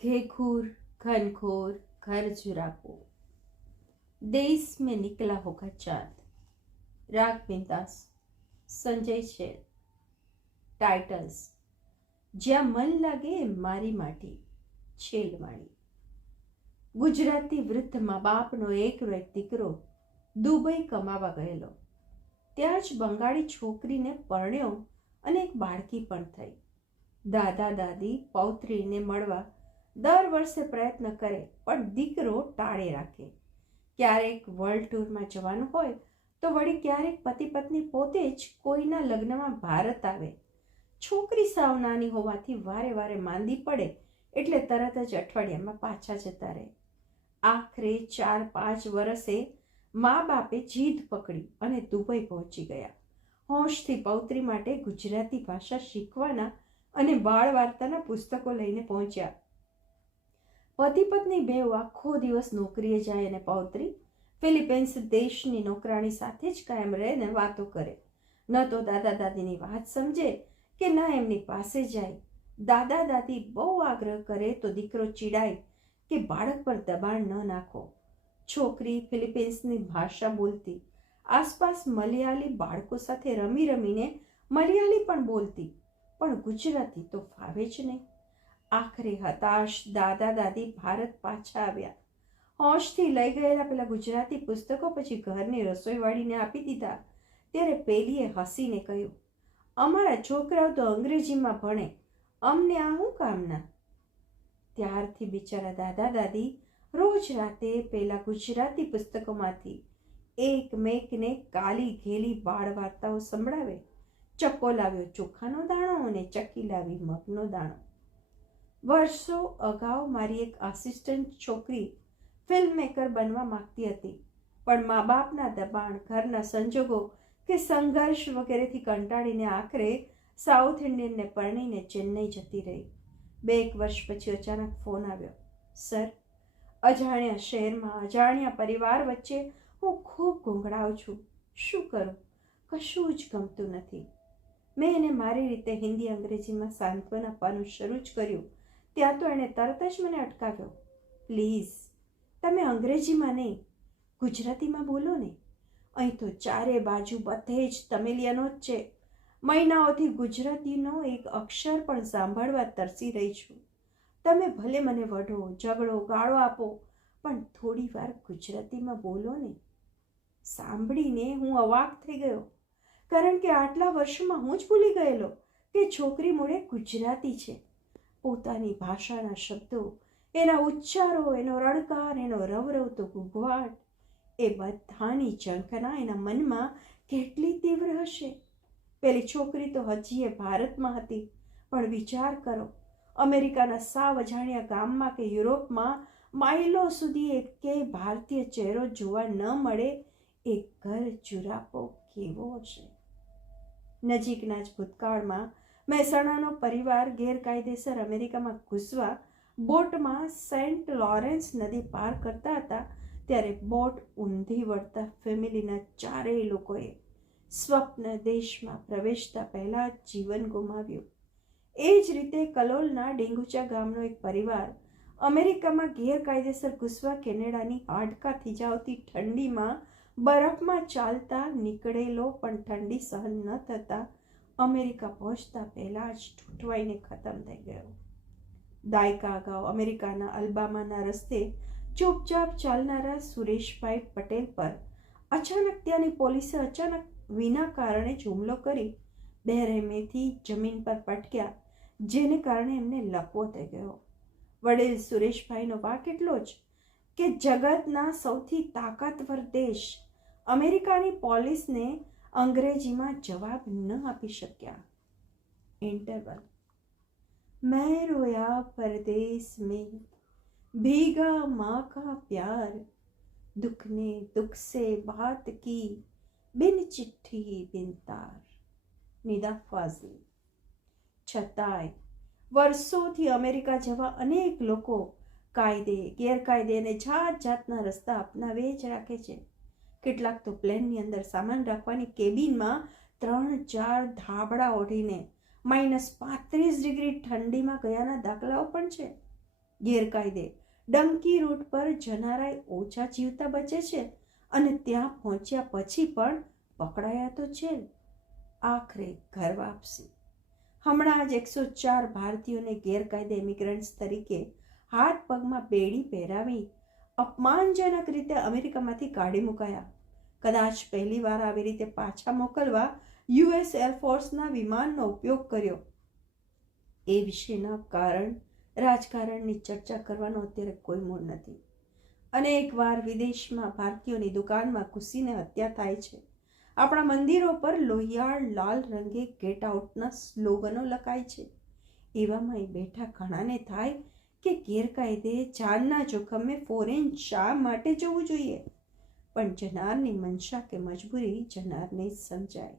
घेखूर घनघोर घर चुराको देश में निकला होगा चांद राग बिंदास સંજય છે ટાઇટલ્સ જ્યાં મન લાગે મારી માટી છેલવાણી ગુજરાતી વૃદ્ધ મા બાપનો એકનો એક દીકરો દુબઈ કમાવા ગયેલો ત્યાં જ બંગાળી છોકરીને પરણ્યો અને એક બાળકી પણ થઈ દાદા દાદી પૌત્રીને મળવા દર વર્ષે પ્રયત્ન કરે, પણ દીકરો ટાળે રાખે. ક્યારેક વર્લ્ડ ટૂરમાં જવાનું હોય, તો વળી ક્યારેક પતિ પત્ની પોતે જ કોઈના લગ્નમાં ભારત આવે. છોકરી સાવ નાની હોવાથી વારે વારે માંદી પડે, એટલે તરત જ અઠવાડિયામાં પાછા જતા રહે. આખરે ચાર પાંચ વર્ષે મા બાપે જીદ પકડી અને દુબઈ પહોંચી ગયા. હોંશથી પૌત્રી માટે ગુજરાતી ભાષા શીખવાના અને બાળ વાર્તાના પુસ્તકો લઈને પહોંચ્યા. પતિ પત્ની બેઉ આખો દિવસ નોકરીએ જાય અને પૌત્રી ફિલિપિન્સ દેશની નોકરાણી સાથે જ કાયમ રહીને વાતો કરે. ન તો દાદા દાદીની વાત સમજે કે ન એમની પાસે જાય. દાદા દાદી બહુ આગ્રહ કરે તો દીકરો ચીડાય કે બાળક પર દબાણ ન નાખો. છોકરી ફિલિપિન્સની ભાષા બોલતી. આસપાસ મલયાલી બાળકો સાથે રમી રમીને મલયાલી પણ બોલતી. પણ ગુજરાતી તો ફાવે જ નહીં. આખરે હતાશ દાદા દાદી ભારત પાછા આવ્યા. હોશથી લઈ ગયેલા પેલા ગુજરાતી પુસ્તકો પછી ઘરની રસોઈવાળીને આપી દીધા. ત્યારે પેલીએ હસીને કહ્યું, અમારા છોકરાઓ તો અંગ્રેજીમાં ભણે. અમને આ શું કામના? ત્યારથી બિચારા દાદા દાદી રોજ રાતે પેલા ગુજરાતી પુસ્તકોમાંથી એક મેકને કાલી ઘેલી બાળ વાર્તાઓ સંભળાવે. ચક્કો લાવ્યો ચોખાનો દાણો અને ચક્કી લાવી મગનો દાણો. વર્ષો અગાઉ મારી એક આસિસ્ટન્ટ છોકરી ફિલ્મ મેકર બનવા માગતી હતી. પણ મા બાપના દબાણ, ઘરના સંજોગો કે સંઘર્ષ વગેરેથી કંટાળીને આખરે સાઉથ ઇન્ડિયનને પરણીને ચેન્નઈ જતી રહી. બે એક વર્ષ પછી અચાનક ફોન આવ્યો. સર, અજાણ્યા શહેરમાં અજાણ્યા પરિવાર વચ્ચે હું ખૂબ ગુંગળાવ છું. શું કરું? કશું જ ગમતું નથી. મેં એને મારી રીતે હિન્દી અંગ્રેજીમાં સાંત્વન આપવાનું શરૂ જ કર્યું. ત્યાં તો એણે તરત જ મને અટકાવ્યો. પ્લીઝ, તમે અંગ્રેજીમાં નહીં, ગુજરાતીમાં બોલો ને. અહીં તો ચારે બાજુ બધે જ તમિલિયનો જ છે. મહિનાઓથી ગુજરાતીનો એક અક્ષર પણ સાંભળવા તરસી રહી છું. તમે ભલે મને વઢો, ઝઘડો, ગાળો આપો, પણ થોડી વાર ગુજરાતીમાં બોલો ને. સાંભળીને હું અવાક થઈ ગયો. કારણ કે આટલા વર્ષોમાં હું જ ભૂલી ગયેલો કે છોકરી મૂળે ગુજરાતી છે. પોતાની ભાષાના શબ્દો, એના ઉચ્ચારો, એનો રણકાર એનો રવરવતો ગુગવાટ એ બધાની ઝંખના એના મનમાં કેટલી તીવ્ર હશે? પેલી છોકરી તો હજી એ ભારતમાં હતી, પણ વિચાર કરો, અમેરિકાના સાવ અજાણ્યા ગામમાં કે યુરોપમાં માઇલો સુધી એક ભારતીય ચહેરો જોવા ન મળે, એ ઘર ચુરાપો કેવો હશે? નજીકના જ ભૂતકાળમાં મહેસાણાનો પરિવાર ગેરકાયદેસર અમેરિકામાં ઘૂસવા બોટમાં સેન્ટ લોરેન્સ નદી પાર કરતા હતા, ત્યારે બોટ ઊંધી વળતા ફેમિલીના ચારેય લોકોએ સ્વપ્ન દેશમાં પ્રવેશતા પહેલાં જીવન ગુમાવ્યું. એ જ રીતે કલોલના ડેંગુચા ગામનો એક પરિવાર અમેરિકામાં ગેરકાયદેસર ઘૂસવા કેનેડાની હાડકા થીજાવતી ઠંડીમાં બરફમાં ચાલતા નીકળેલો પણ ઠંડી સહન ન થતાં અમેરિકા પહોંચતા પહેલાં જ ઠૂંઠવાઈને ખતમ થઈ ગયો. દાયકા અગાઉ અમેરિકાના અલબામાના રસ્તે ચૂપચાપ ચાલનારા સુરેશભાઈ પટેલ પર અચાનક ત્યાંની પોલીસે અચાનક વિના કારણે જ હુમલો કરી બે રહેમેથી જમીન પર પટક્યા, જેને કારણે એમને લપવો થઈ ગયો. વડીલ સુરેશભાઈનો વાક એટલો જ કે જગતના સૌથી તાકાતવર દેશ અમેરિકાની પોલીસને અંગ્રેજીમાં જવાબ ન આપી શક્યા ઇન્ટરવલ मैं रोया परदेश में भीगा माँ का प्यार दुख ने दुख से बात की બિન ચિઠ્ઠી બિન તાર નિદા ફાઝલી છતાંય વર્ષોથી અમેરિકા જવા અનેક લોકો કાયદે ગેરકાયદે અને જાત જાતના રસ્તા અપનાવે જ રાખે છે કેટલાક તો પ્લેનની અંદર સામાન રાખવાની કેબિનમાં ત્રણ ચાર ધાબળા ઓઢીને માઇનસ પાંત્રીસ ડિગ્રી ઠંડીમાં ગયાના દાખલાઓ પણ છે. ગેરકાયદે ડંકી રૂટ પર જનારાય ઓછા જીવતા બચે છે અને ત્યાં પહોંચ્યા પછી પણ પકડાયા તો છે. આખરે ઘર વાપસી. હમણાં જ એકસો ચાર ભારતીયોને ગેરકાયદે ઇમિગ્રન્ટ્સ તરીકે હાથ પગમાં બેડી પહેરાવી અપમાનજનક રીતે અમેરિકામાંથી કાઢી મુકાયા. કદાચ પહેલીવાર આવી રીતે પાછા મોકલવા યુએસ એરફોર્સના વિમાનનો ઉપયોગ કર્યો. એ વિશેના કારણ, રાજકારણની ચર્ચા કરવાનો અત્યારે કોઈ મૂળ નથી. અનેકવાર વિદેશમાં ભારતીયોની દુકાનમાં ઘૂસીને હત્યા થાય છે. આપણા મંદિરો પર લોહિયાળ લાલ રંગે ગેટ આઉટના સ્લોગનો લખાય છે. એવામાં એ બેઠા ઘણાને થાય કે ગેરકાયદે જાનના જોખમે ફોરેન શા માટે જવું જોઈએ? પણ જનારની મનસા કે મજબૂરી જનારને જ સમજાય.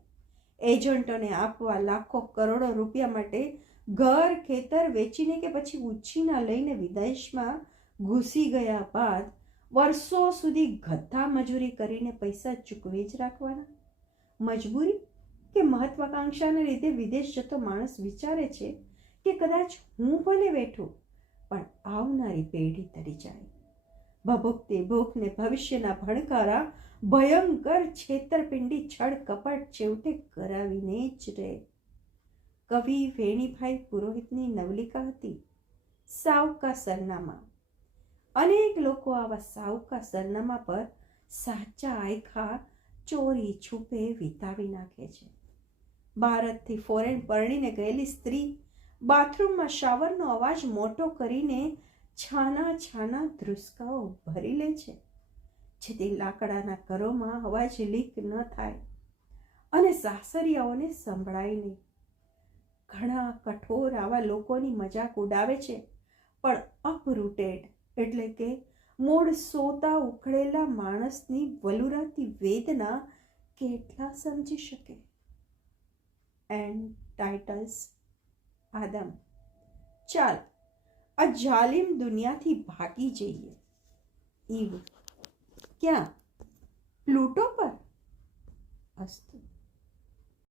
એજન્ટોને આપવા લાખો કરોડો રૂપિયા માટે ઘર, ખેતર વેચીને કે પછી ઉછીના લઈને વિદેશમાં ઘૂસી ગયા બાદ વર્ષો સુધી ગધા મજૂરી કરીને પૈસા ચૂકવી જ રાખવાના? મજબૂરી કે મહત્વાકાંક્ષાને લીધે વિદેશ જતો માણસ વિચારે છે કે કદાચ હું ભલે બેઠું આવનારી પેઢી તરી જાય. ભભૂકતી ભૂખને ભવિષ્યના ભણકારા ભયંકર છેતરપિંડી છળ કપટ છેવટે કરાવીને જ રહે કવિ વેણીભાઈ પુરોહિતની નવલિકા હતી, સાવકા સરનામા. અનેક લોકો આવા સાવકા સરનામા પર સાચા આયખા ચોરી છુપે વિતાવી નાખે છે. ભારતથી ફોરેન પરણીને ગયેલી સ્ત્રી બાથરૂમમાં શાવરનો અવાજ મોટો કરીને છાના છાના ધ્રુસકાઓ ભરી લે છે. જેથી લાકડાના ઘરોમાં અવાજ લીક ન થાય અને સાસરિયાઓને સંભળાય નહીં. ઘણા કઠોર આવા લોકોની મજાક ઉડાવે છે, પણ અપરૂટેડ એટલે કે મૂળ સોતા ઉખડેલા માણસની વલુરાતી વેદના કેટલા સમજી શકે? એન્ડ ટાઇટલ્સ આદમ ચાલ આ જાલિમ દુનિયાથી ભાગી જઈએ. ઈવ. ક્યાં? પ્લુટો પર? અસ્તુ.